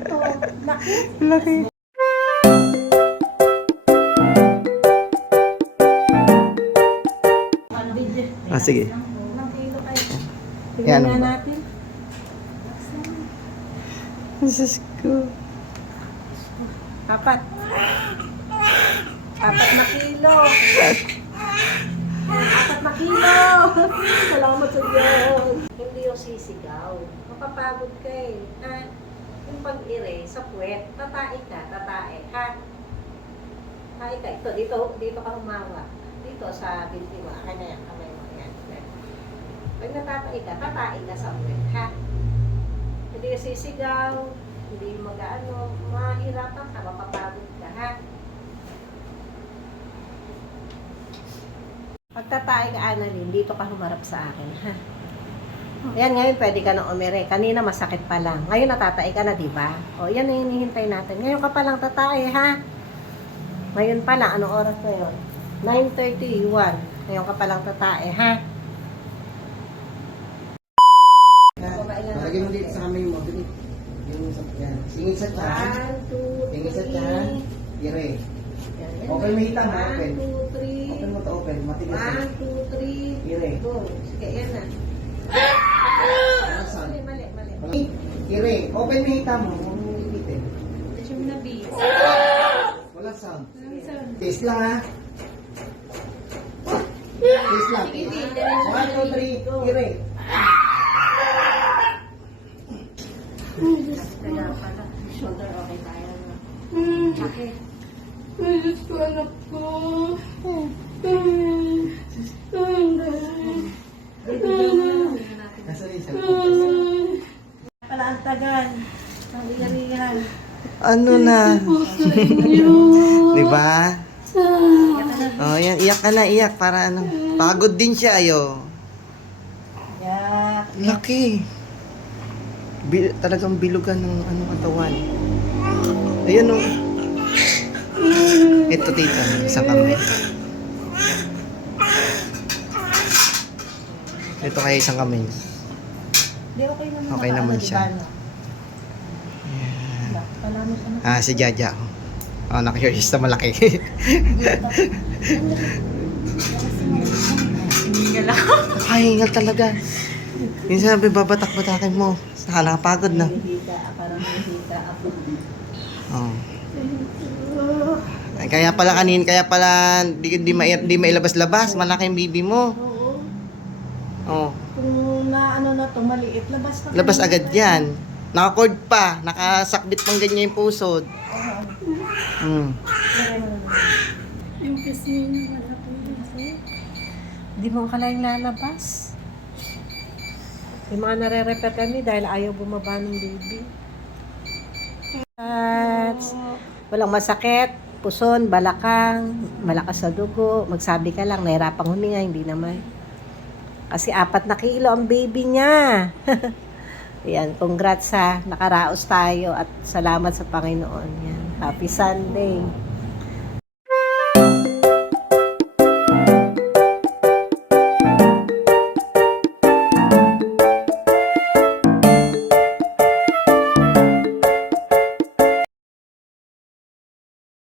ito. Laki. Laki. Ah, sige. Yan, Tingnan ano natin. Diyos ko. Apat. Apat na kilo. Apat na kilo. Salamat sa Diyos. Hindi yung sisigaw. Mapapagod ka eh. Yung pag-ire sa puwet, tatae ka, tatae. Ha? Tatae ka. Ito, dito, dito ka humawa. Dito sa binti mo. Akin na yan, kamay mo. Yan. Pag natatae ka, tatae ka sa puwet. Ha? Hindi yung sisigaw. Hindi mag-ano. Mahirapan ka, mapapagod ka. Ha? Pagtatay ka, Annalyn, dito ka humarap sa akin, ha? Ayan, ngayon pwede ka na umire. Kanina masakit pa lang. Ngayon natatay ka na, di ba? O, yan ang hinihintay natin. Ngayon ka pa lang tatay, ha? Ngayon pa lang, anong oras na yun? 9.31. Ngayon ka pa lang tatay, ha? Lagyan mo dito sa kamay mo. Dito. Yung sa yan. Singit sa tiyan. Singit sa tiyan. Yan. Open mo hitang, ha? Open. Open mo to open. Matigas. One, yan. two, three. Dire. Go. Sige, yan na. Open mo hitang mo. Huwag mo ipitin. Wala sound. Taste lang ha. Taste lang. One, two, three. Dire. Kaya pala, shoulder okay tayo. Bakit? Diyos ko, anak ko. Bibigyan mo na lang muna natin. Nasa rin cellphone. Pala ang iyan-iyan. Ano na? Di ba? Oh, yan. Iyak ka na, iyak. Para ano. Pagod din siya, ayo. Yak. Laki. Bil talagang bilugan ng ano katawan. Ayun oh. Ito tita, isang kamay. Ito kaya isang kamay. Di okay naman. Okay naman nakaano, siya. no? Wala, Palamit ka na. Ah, si Jaja. Oh, naka-ears na malaki. Ay, hingal talaga. Minsan sabi, babatak-batakin mo. Saka nakapagod na. Parang hihita ako. Oh. Ay, kaya pala kanin, kaya pala di, di, ma, di mailabas-labas, malaki yung bibi mo. Oo. Oh, Kung na ano na to, maliit, labas na. labas agad yan. Nakacord pa, nakasakbit pang ganyan yung pusod. Lang. Yung kasi wala ko yun, sir. Di mo kalaing lalabas. Yung mga nare-repair kami dahil ayaw bumaba ng baby. At walang masakit, puson, balakang, malakas sa dugo, magsabi ka lang, nahirapang huminga, hindi naman. Kasi apat na kilo ang baby niya. Yan, congrats ha. Nakaraos tayo at salamat sa Panginoon. Yan. Happy Sunday.